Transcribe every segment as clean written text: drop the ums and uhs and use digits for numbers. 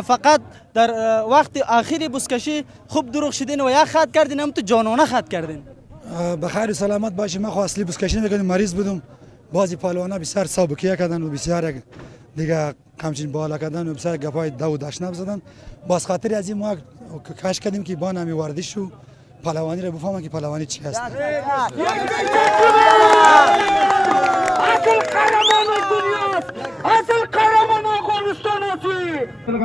فقط در وقت آخری بزکشی خوب دروغ شدین و یک خط کردین هم تو جانانه خط کردین. بخیر و سلامت باشی. من اصلی بزکشی نمیکردم، مریض بودم. بعضی پهلوانا بسیار سابقه کردن و بسیار دیگه همچین بالا کردن و بسیار گپای دو دشنب زدن. باز خاطر از این ما کش کردیم که با نمی ورزش و پهلوانی رو بفهمن که پهلوانی چی هست. اصل قهرمان دنیاست، اصل قهرمان افغانستان است.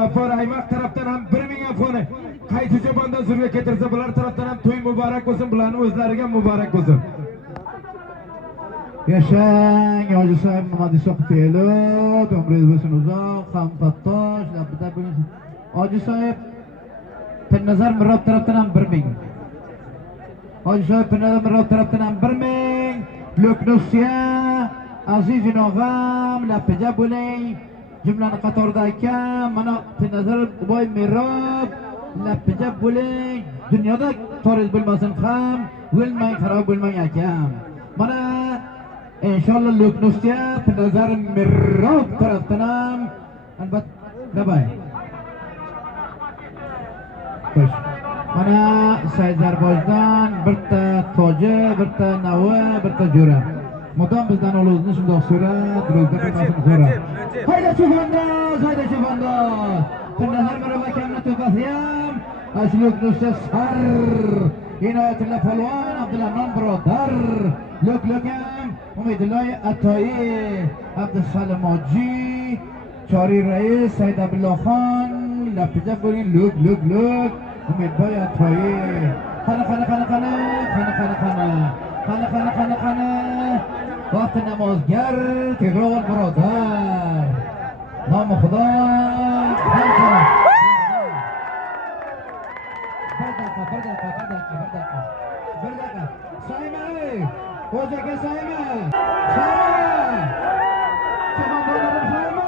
غفار ایوق طرفdan ham 1 ming afg'oni qayticha banda huzurga keltirsa, bular tarafdan ham to'y muborak bo'lsin, bularning o'zlariga muborak bo'lsin. Yashang Hoji Sohib Muhammad Iso Qutelu, umringiz bo'lsin uzoq, hamfattosh, labida bo'lsin. Hoji Sohib Pinnazar Mirob tarafdan ham 1 ming. Hoji Sohib Pinnazar Mirob tarafdan ham 1 ming. Luknusiya Aziz Og'am, labida bo'ling. Jumlani qatorida ekan, mana Pinnazar Boy Mirob, labida bo'ling. Dunyoda to'riz bo'lmasin ham, o'lmang, xarob bo'lmang akam. Mana inshaalloh Luknusiya Pinnazar Mirob tarafdan ham albatta bay. Xo'sh. Mana Saidarbojdan bitta toji, bitta navi, bitta jo'ra. Mudom bizdan o'zini shundoq so'rab, ro'zda qilmasin so'rab. Hayda Chufandoz, hayda Chufandoz. Pinnazar Mirob akamni to'pasi ham Luknusiya sar. Inoyatilla Polvon, Abdullanon birodar, Luklukam, Umidulloh Atoyi, Abdusalim Hoji, Choriy rais, Said Abdullohxon, labida bo'ling, Luk, Umidboy Atoyi. Qani. Vaqti namozgar, Tegrovon birodar. Nomi Xudo. Bir dakika. Sayma ey. O'zaka sayma. Chamadonlarim sayma.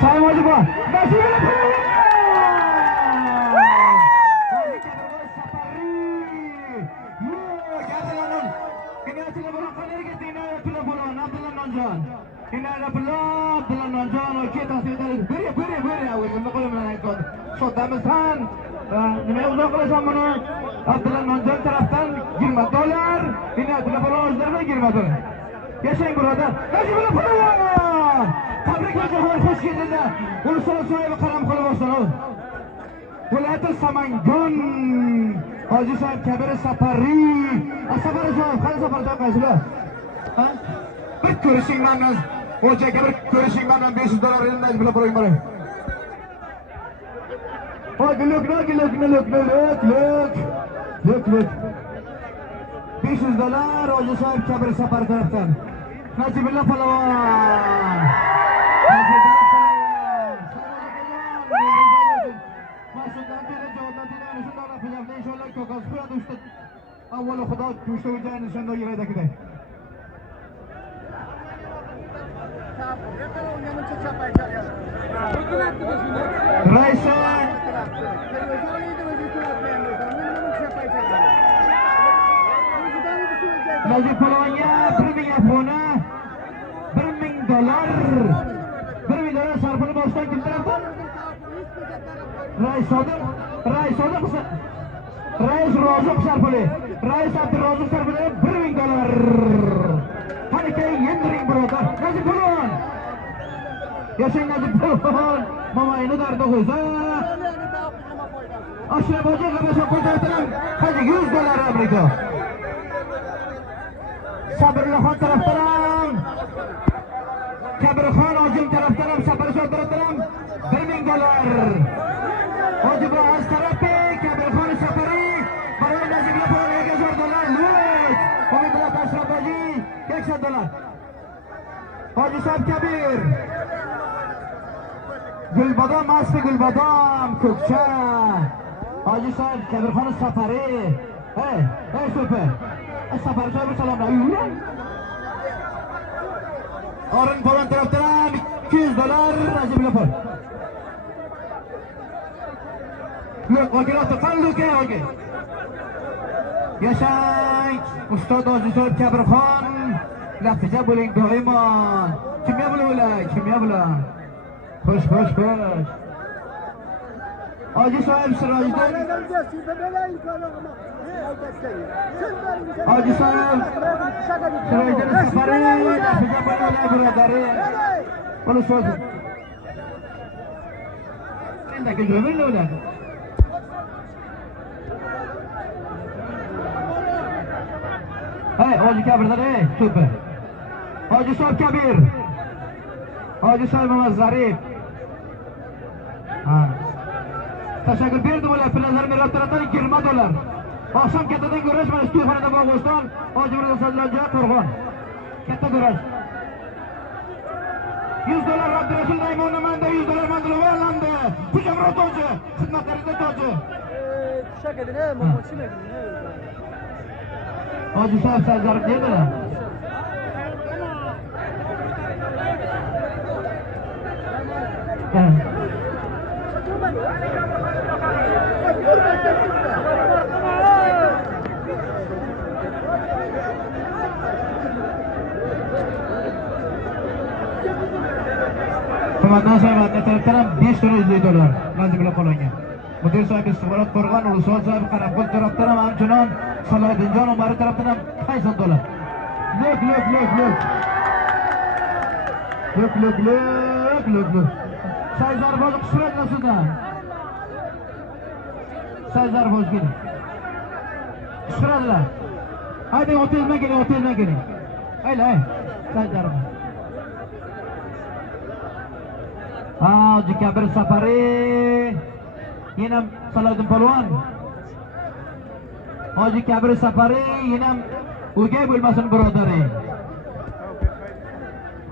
Sayma jibo. Abdullah Nonjon tarafdan $20. Inoyatilla Polvon o'zlaridan $20. Yashang birodar. Najibullo Polvon. Tabriklar, xush keldilar. Uluslar so'yibi qalam qo'la boshladi. Viloyat Samangon. Hoji Sohib Kabir Safari. Safari Sohib, qani Safari Sohib qaysilar? Ha? Bir ko'rishing bilan Hoji Kabir ko'rishing bilan $500 endi Najibullo Polvon bor. Luk. $500 Hoji Sohib Kabir Safar tarafdan. Najibullo Polvon. Mas'uddan beri javobdan tegani shundoq rapajabda inshaalloh ko'kos qo'yadi usta. Avvalo Xudo go'shta o'jani shundoq yig'aydakiday. Raisa Najib Polvonga 1 ming afg'oni, $1 ming, $1 ming sarfini boshdan kim tarafdan? Rais Sodiq esa Rais Roziq sarfini, Rais Abdurozib sarfini $1 ming. Qanday yendiring birodar. Najib Polvon. Yashang Najib Polvon. Momayni dardi qo'ysa. Ashraboji g'abasha qo'ydirdim. Hadi $100 Amerika. Sabrullohxon tarafdan Kabirxon Hojim tarafdan Safarshod tarafdan $1 ming. Hojiboz tarafi Kabirxon Safari Baroy Najibullo Polvonga $1000. Luk. Umidulloh Ashraboji $100. Hoji Sohib Kabir. Gulbodom asli Gulbodom ko'kcha. Hoji Sohib Kabirxon Safari. Hey super. Safarshod salomlar. Orin Polvon tarafdan $200 Najibullo Polvon. Luk, okey, qan Luk, okey. Yashang Ustod Hojisoyev Kabirxon. Lafticha bo'ling doimo. Kimya bilan o'ylay, kimya bilan. Xo'sh. Hojisoyev Sirojiddin. Hojisoyev Sirojiddin Safari. Lafticha bilan o'ylay birodari. Qo'li so'z. Endagi jo'mil o'yladi. Hey, Hoji Kabirdan, hey, to'pi. Hojisoyev Kabir. Hojisoyev Muhammad Zarif. Tashakkur berdim ular. Pullar Mirot tarafdan $20. Oqshom kattadan ko'rash mana shu to'yxonada Bog'oston, Hoji Mirzo Sallanjoy Qo'rg'on. Katta ko'rash. $100 Abdurasul Naymon namanda, $100 Mandulov alandi. Pujamrot Hoji, xizmatlaringizda Hoji. Shakadine, mo'mochime. Hojisoyev Sarjarov dedilar. Xizmatdan so'rayapti, tarafdan $500 Nazimullo qo'llangan. Mudir sohibi istixborot Qo'rg'on, Ulusol sohibi Qarabul tarafdan ham hamchunon Salohiddinjon Umari tarafdan ham $80. Luk. Saydarbozov Qusrat nasidan. Saydarbozga. Qusratlar. Haydi o'tizdan keling. Haydi. Saydarboz. Hoji Kabir Safari. Yana Salohiddin Polvon. Hoji Kabir Safari yana o'gay bo'lmasin birodari.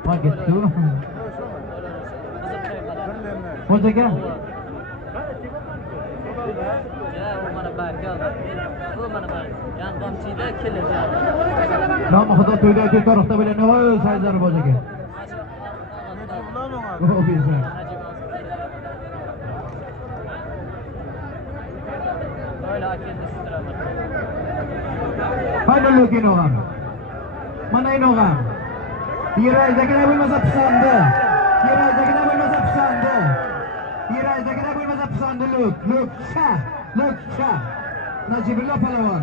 Pakettu. Hojaga. Nom Xudo to'yda tarixda bilan voy Saydarbozga. Haydi Lukin o'g'am. Mana in o'g'am. Yuraydagina bo'lmasa pisandi. Luk. Najibullo Palvon.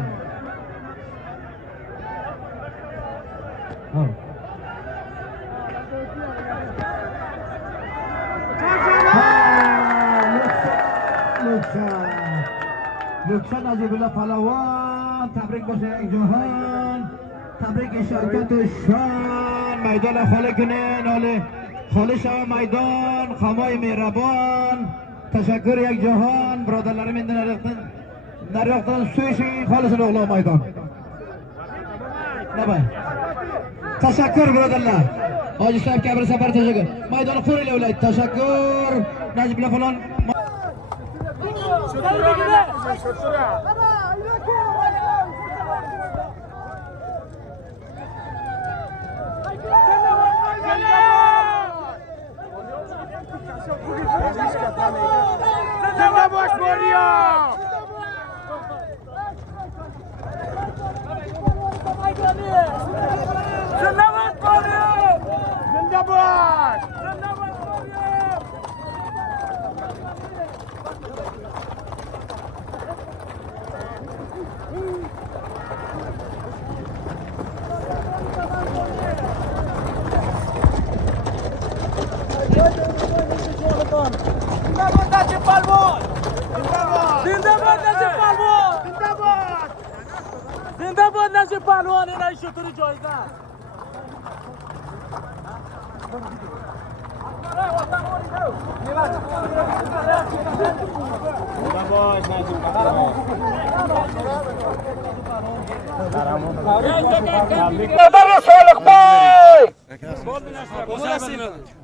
Luksa Najibullo Palvon. Tabrik boshlang Jahon. Tabrik Shavkat Ushon. Maydon aholi kuni noli. Xoli Shava maydon, Xamoy Mehrabon. Tashakkur Yakjahon, birodarlarim endi nariyoqdan so'yishing xolisini o'g'loq maydon. Nima? Tashakkur birodarlar. Hojisoyev Kabir Safar tashakkur. Maydonni qo'ringlar ulaydi. Tashakkur. Najibullo Falon. Zindabad Moria! Zindabad Moria! Zindabad! Zindabad Najib Palvon! Zindabad Najib Palvon! Zindabad Najib Palvon ina shu turi joyda.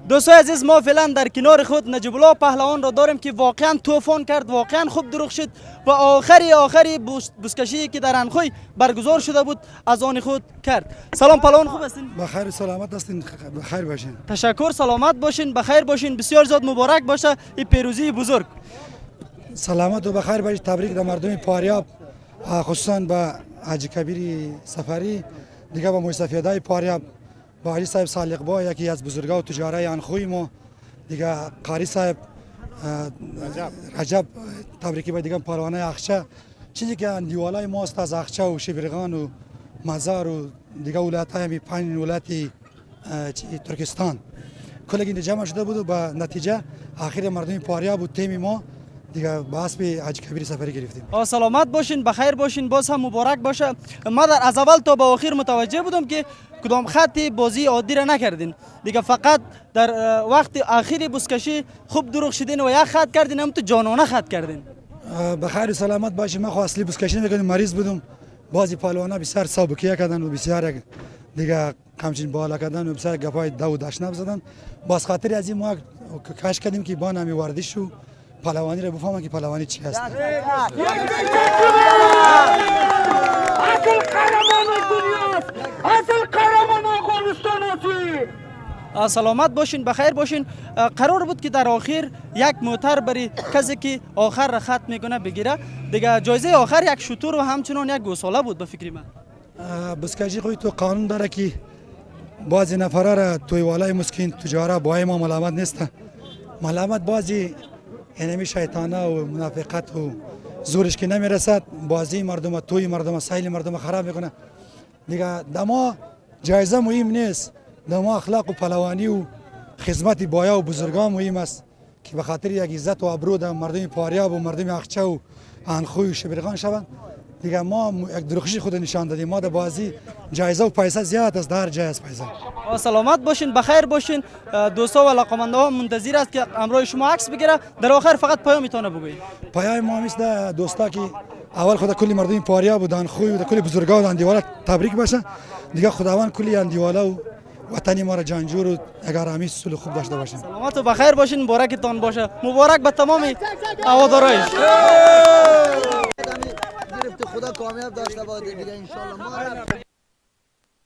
دوستای عزیز ما فعلا در کنار خود نجیبالله پهلوان را داریم که واقعا طوفان کرد، واقعا خوب درخشید و آخری بزکشی که در انخوی برگزار شده بود از آن خود کرد. سلام پهلوان، خوب هستین؟ بخیر و سلامت هستین، بخیر باشین. تشکر، سلامت باشین، بخیر باشین، بسیار زیاد مبارک باشه این پیروزی بزرگ. سلامت و بخیر باشید. تبریک به مردم پاریاب، خصوصا به حاجی کبیر سفری، دیگه با مستفیدای پاریاب، با حاجی صاحب سالقبا یکی از بزرگا و تجاره انخوی ما، دیگه قاری صاحب رجب تبریکی با دیگه پروانه اخچه، چیزی که دیوالای ماست از اخچه و شبرغان و مزار و دیگه ولایت‌های می 5 ولایتی ترکستان کل این جمع شده بود و به نتیجه آخر مردم پاریاب و تیم ما دیگه به اسب حاجی کبیر سفری گرفتیم. سلامت باشین، بخیر باشین، باز هم مبارک باشه. ما در از اول تا به آخر متوجه بودم که کدام خط بازی عادی را نکردین، دیگه فقط در وقت آخری بزکشی خوب دروغ شدین و یک خط کردین، هم تو جانانه خط کردین. بخیر و سلامت باشین. ما اصلی بزکشی نمی‌کردیم، مریض بودم. بعضی پهلوانا بسیار سابقه کردن و بسیار دیگه همچین بالا کردن و بسیار گپای دو دشنب زدن. باز خاطر از این ما کاش کردیم که با نمی ورزش و پهلوانی را بفهمن که پهلوانی چی هست. اصل قهرمان دنیاست، اصل قهرمان افغانستان است. سلامت باشین، بخیر باشین. قرار بود که در آخر یک موتر برای کسی که آخر را خط میکنه بگیره، دیگه جایزه آخر یک شتر و همچنان یک گوساله بود به فکر من. بسکجی خوی تو قانون داره که بعضی نفرا را توی والای مسکین تجاره با ما ملامت نیست. ملامت بعضی اینمی شیطانه و منافقت و زورش که نمیرسد، بعضی مردم توی مردم سایل مردم خراب میکنه. دیگه دما جایزه مهم نیست، دما اخلاق و پهلوانی و خدمت بایا و بزرگان مهم است که به خاطر یک عزت و ابرو در مردم پاریاب و مردم اخچه و انخوی و شبرغان شوند. دیگه ما یک درخشی خود نشان دادیم. ما در بازی جایزه و پیسه زیاد است، در جای است پیسه. سلامت باشین، بخیر باشین. دوستا و علاقمندا ها منتظر است که امروز شما عکس بگیره. در آخر فقط پیامیتونه بگویید. پیام ما مثل دوستا که اول خدا کلی مردم پاریاب و دانخوی و کلی بزرگان و اندیوالا تبریک باشه. دیگه خداوند کلی اندیوالا و وطن ما را جانجور و اگر همی سول خوب داشته باشیم. سلامت و بخیر باشین، مبارکتان باشه. مبارک به تمام هوادارایش. گرفت خدا کامیاب داشته باشه دیگه ان شاء الله.